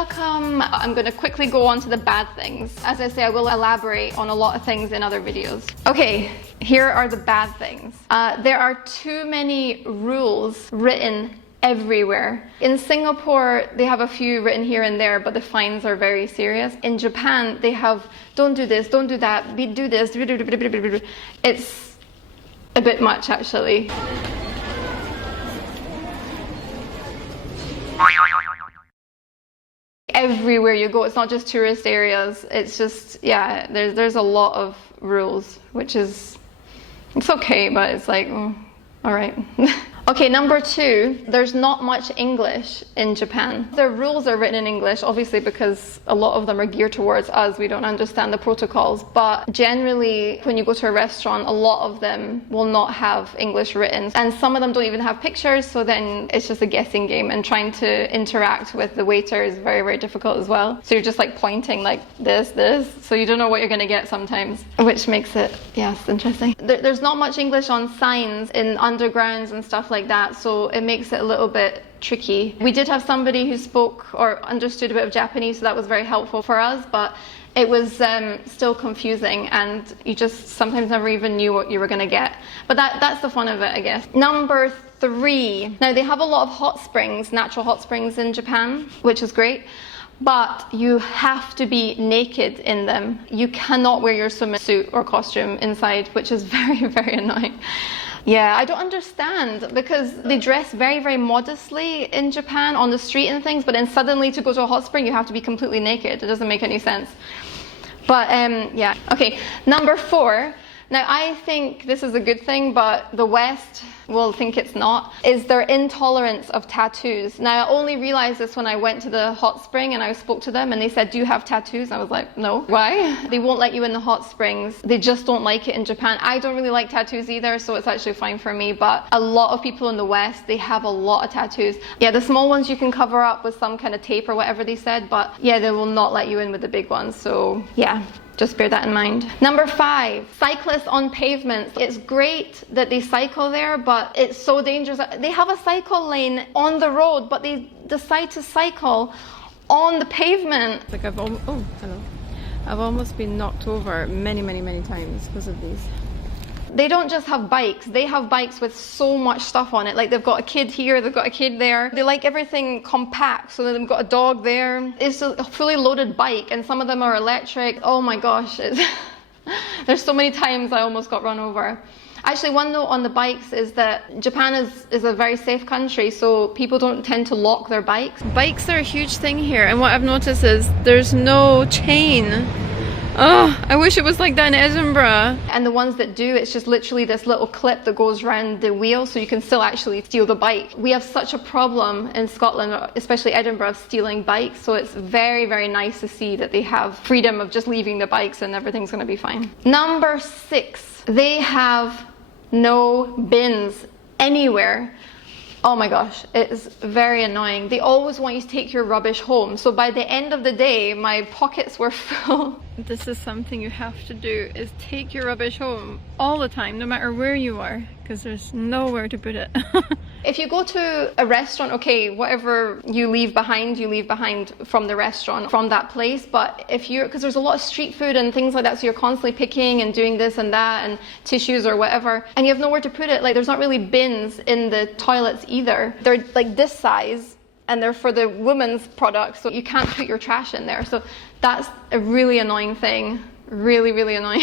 welcome. I'm going to quickly go on to the bad things. As I say, I will elaborate on a lot of things in other videos. Okay, here are the bad things. There are too many rules written everywhere. In Singapore, they have a few written here and there, but the fines are very serious. In Japan, they have, don't do this, don't do that, do this. It's a bit much, actually. Everywhere you go, it's not just tourist areas, it's just, yeah, there's a lot of rules, which is, it's okay, but it's like, all right. Okay, number 2, there's not much English in Japan. Their rules are written in English, obviously, because a lot of them are geared towards us. We don't understand the protocols, but generally, when you go to a restaurant, a lot of them will not have English written, and some of them don't even have pictures, so then it's just a guessing game, and trying to interact with the waiter is very, very difficult as well. So you're just like pointing like this, so you don't know what you're going to get sometimes, which makes it, yes, interesting. There's not much English on signs in undergrounds and stuff like that, so it makes it a little bit tricky. We did have somebody who spoke or understood a bit of Japanese, so that was very helpful for us, but it was still confusing, and you just sometimes never even knew what you were going to get. But that's the fun of it, I guess. Number 3. Now, they have a lot of hot springs, natural hot springs in Japan, which is great. But you have to be naked in them. You cannot wear your swimming suit or costume inside, which is very, very annoying. Yeah, I don't understand, because they dress very, very modestly in Japan on the street and things, but then suddenly to go to a hot spring, you have to be completely naked. It doesn't make any sense. But yeah. Okay, number 4. Now, I think this is a good thing, but the West will think it's not, is their intolerance of tattoos. Now, I only realized this when I went to the hot spring and I spoke to them and they said, do you have tattoos? I was like, no. Why? They won't let you in the hot springs. They just don't like it in Japan. I don't really like tattoos either, so it's actually fine for me, but a lot of people in the West, they have a lot of tattoos. Yeah, the small ones you can cover up with some kind of tape or whatever they said, but yeah, they will not let you in with the big ones, so yeah. Just bear that in mind. Number 5, cyclists on pavements. It's great that they cycle there, but it's so dangerous. They have a cycle lane on the road, but they decide to cycle on the pavement. Like I've almost been knocked over many, many, many times because of these. They don't just have bikes, they have bikes with so much stuff on it. Like they've got a kid here, they've got a kid there. They like everything compact, so they've got a dog there. It's a fully loaded bike, and some of them are electric. Oh my gosh, there's so many times I almost got run over. Actually, one note on the bikes is that Japan is a very safe country, so people don't tend to lock their bikes. Bikes are a huge thing here, and what I've noticed is there's no chain. Oh, I wish it was like that in Edinburgh. And the ones that do, it's just literally this little clip that goes around the wheel, so you can still actually steal the bike. We have such a problem in Scotland, especially Edinburgh, of stealing bikes, so it's very, very nice to see that they have freedom of just leaving the bikes and everything's going to be fine. Number 6, they have no bins anywhere. Oh my gosh, it is very annoying. They always want you to take your rubbish home. So by the end of the day, my pockets were full. This is something you have to do, is take your rubbish home all the time, no matter where you are, because there's nowhere to put it. If you go to a restaurant, okay, whatever you leave behind from the restaurant, from that place. But if you're, because there's a lot of street food and things like that, so you're constantly picking and doing this and that and tissues or whatever, and you have nowhere to put it. Like there's not really bins in the toilets either. They're like this size, and they're for the women's products, so you can't put your trash in there. So that's a really annoying thing. Really, really annoying.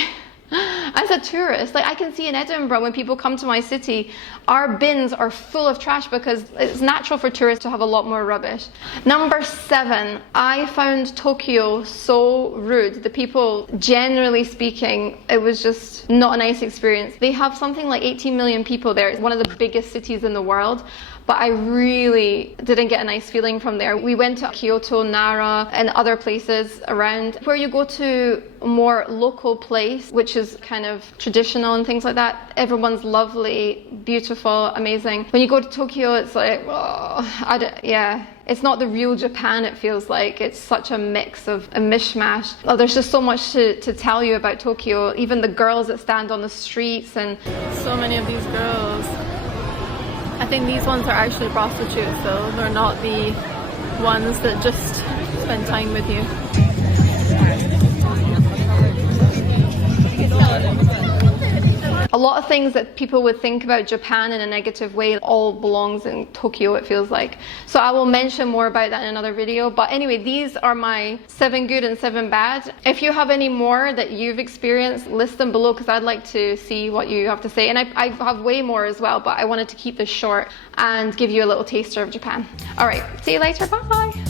As a tourist, like I can see in Edinburgh, when people come to my city, our bins are full of trash because it's natural for tourists to have a lot more rubbish. Number 7, I found Tokyo so rude. The people, generally speaking, it was just not a nice experience. They have something like 18 million people there. It's one of the biggest cities in the world. But I really didn't get a nice feeling from there. We went to Kyoto, Nara, and other places around. Where you go to a more local place, which is kind of traditional and things like that, everyone's lovely, beautiful, amazing. When you go to Tokyo, it's like, oh, yeah. It's not the real Japan, it feels like. It's such a mix of a mishmash. Oh, there's just so much to tell you about Tokyo. Even the girls that stand on the streets, and so many of these girls. I think these ones are actually prostitutes, though. They're not the ones that just spend time with you. A lot of things that people would think about Japan in a negative way all belongs in Tokyo, it feels like. So I will mention more about that in another video. But anyway, these are my 7 good and 7 bad. If you have any more that you've experienced, list them below because I'd like to see what you have to say. And I have way more as well, but I wanted to keep this short and give you a little taster of Japan. All right, see you later, bye.